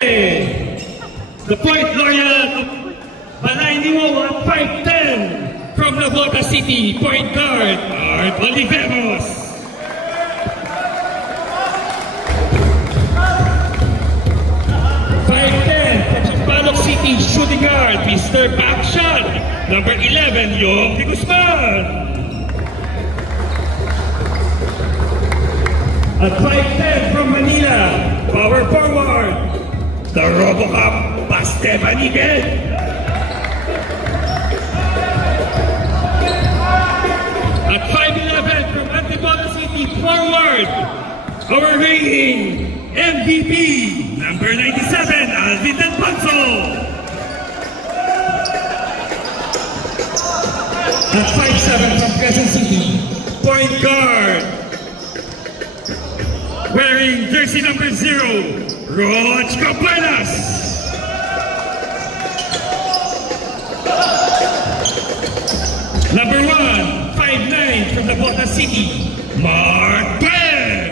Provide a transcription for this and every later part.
The point laureate of Balay Niwawa 5'10" from Navotas City, point guard, Art Oliveros. From Sampaloc City, shooting guard, Mr. Backshot, number 11, Yong De Guzman. At 5'10" from Manila, power forward, the Robocop, Baste Baniged. At 5'11" from Antipolo City, forward, our reigning MVP, number 97, Alvin Alfonso. At 5'7" from Quezon City, point guard, wearing jersey number 0, Roch Campanas. Number 1, 5'9" from Navotas City, Mark Webb.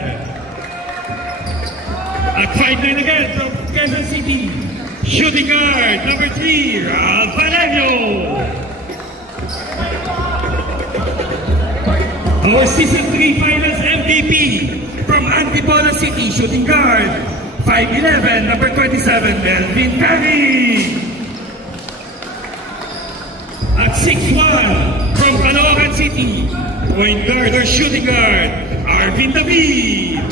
At 5'9" again from Quezon City, shooting guard, number 3, Ralph Valerio. Our Season 3 Finals MVP from Antipolo City, shooting guard, 5'11", number 27, Melvin Curry. At 6'1", from Caloocan City, point guard or shooting guard, Arvin David.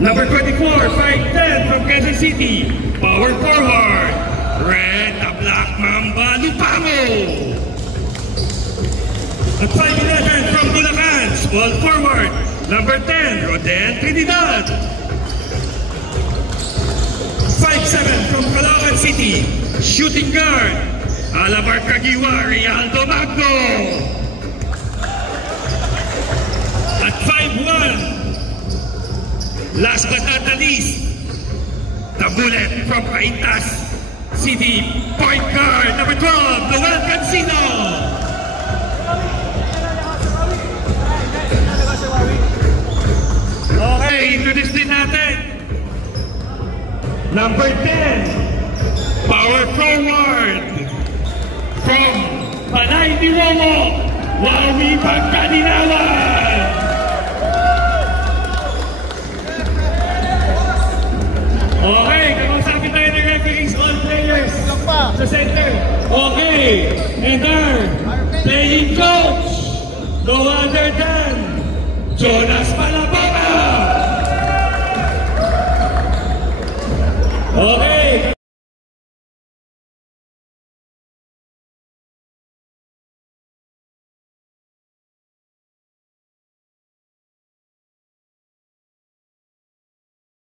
Number 24, 5'10", from Quezon City, power forward, Red the Black Mamba Lupango. At 5'11" from Bulacan, small forward, number 10, Rodel Trinidad. 5'7" from Caloocan City, shooting guard, Alabar Caguiwa, Rialdo Magno. At 5'1", last but not the least, the bullet from Caintas City, point guard, number 12, Noel Cancino. Okay, introduce din natin. Number 10, power forward, from Balay Niwawa, Lawi Pagkadinawan. Okay, kausapin tayo ng referees, all players sa center. Okay, and our playing coach, no other than Jonas Malaboca. Okay.